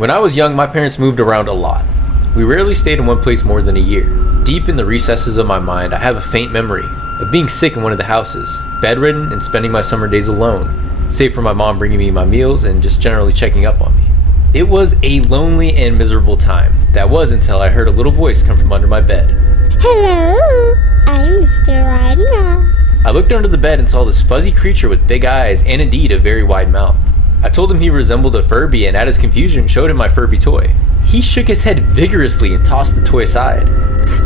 When I was young, my parents moved around a lot. We rarely stayed in one place more than a year. Deep in the recesses of my mind, I have a faint memory of being sick in one of the houses, bedridden and spending my summer days alone, save for my mom bringing me my meals and just generally checking up on me. It was a lonely and miserable time. That was until I heard a little voice come from under my bed. Hello, I'm Mr. Widemouth. I looked under the bed and saw this fuzzy creature with big eyes and indeed a very wide mouth. I told him he resembled a Furby and at his confusion showed him my Furby toy. He shook his head vigorously and tossed the toy aside.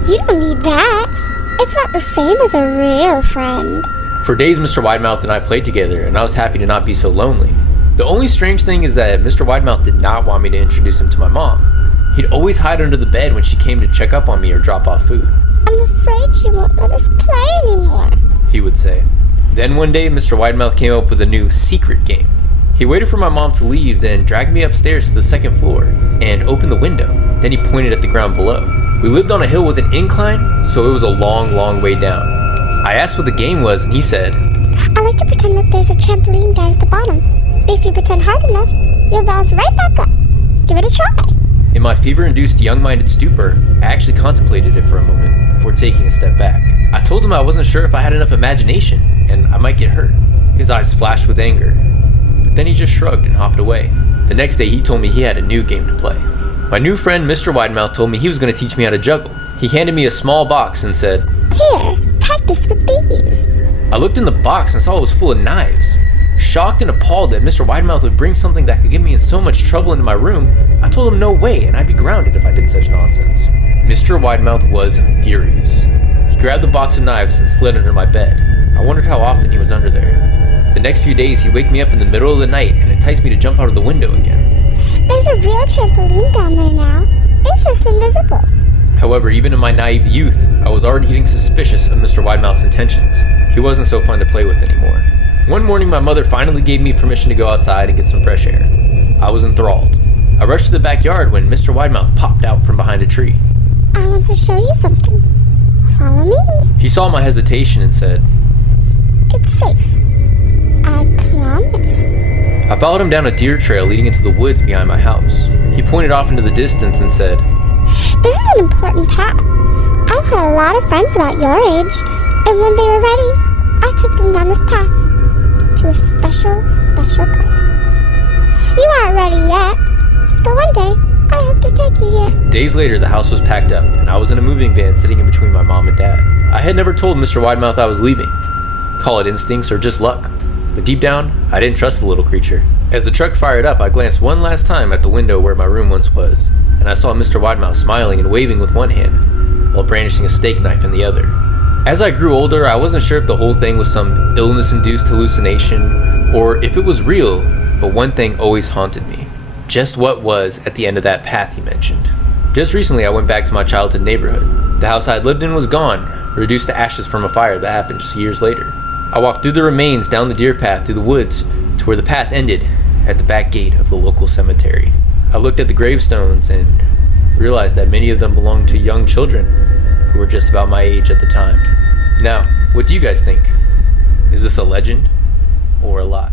You don't need that. It's not the same as a real friend. For days Mr. Widemouth and I played together and I was happy to not be so lonely. The only strange thing is that Mr. Widemouth did not want me to introduce him to my mom. He'd always hide under the bed when she came to check up on me or drop off food. I'm afraid she won't let us play anymore, he would say. Then one day Mr. Widemouth came up with a new secret game. He waited for my mom to leave, then dragged me upstairs to the second floor and opened the window. Then he pointed at the ground below. We lived on a hill with an incline, so it was a long way down. I asked what the game was and he said, I like to pretend that there's a trampoline down at the bottom. If you pretend hard enough, you'll bounce right back up. Give it a try. In my fever-induced young-minded stupor, I actually contemplated it for a moment before taking a step back. I told him I wasn't sure if I had enough imagination and I might get hurt. His eyes flashed with anger. Then he just shrugged and hopped away. The next day he told me he had a new game to play. My new friend Mr. Widemouth told me he was going to teach me how to juggle. He handed me a small box and said, Here, practice with these. I looked in the box and saw it was full of knives. Shocked and appalled that Mr. Widemouth would bring something that could get me in so much trouble into my room, I told him no way and I'd be grounded if I did such nonsense. Mr. Widemouth was furious. He grabbed the box of knives and slid under my bed. I wondered how often he was under there. The next few days, he'd wake me up in the middle of the night and entice me to jump out of the window again. There's a real trampoline down there now. It's just invisible. However, even in my naive youth, I was already getting suspicious of Mr. Widemouth's intentions. He wasn't so fun to play with anymore. One morning, my mother finally gave me permission to go outside and get some fresh air. I was enthralled. I rushed to the backyard when Mr. Widemouth popped out from behind a tree. I want to show you something. Follow me. He saw my hesitation and said, It's safe. I promise. I followed him down a deer trail leading into the woods behind my house. He pointed off into the distance and said, This is an important path. I've had a lot of friends about your age, and when they were ready, I took them down this path to a special place. You aren't ready yet, but one day I hope to take you here. Days later, the house was packed up, and I was in a moving van sitting in between my mom and dad. I had never told Mr. Widemouth I was leaving. Call it instincts or just luck. But deep down, I didn't trust the little creature. As the truck fired up, I glanced one last time at the window where my room once was, and I saw Mr. Widemouth smiling and waving with one hand, while brandishing a steak knife in the other. As I grew older, I wasn't sure if the whole thing was some illness-induced hallucination, or if it was real, but one thing always haunted me. Just what was at the end of that path he mentioned. Just recently, I went back to my childhood neighborhood. The house I had lived in was gone, reduced to ashes from a fire that happened just years later. I walked through the remains down the deer path through the woods to where the path ended at the back gate of the local cemetery. I looked at the gravestones and realized that many of them belonged to young children who were just about my age at the time. Now, what do you guys think? Is this a legend or a lie?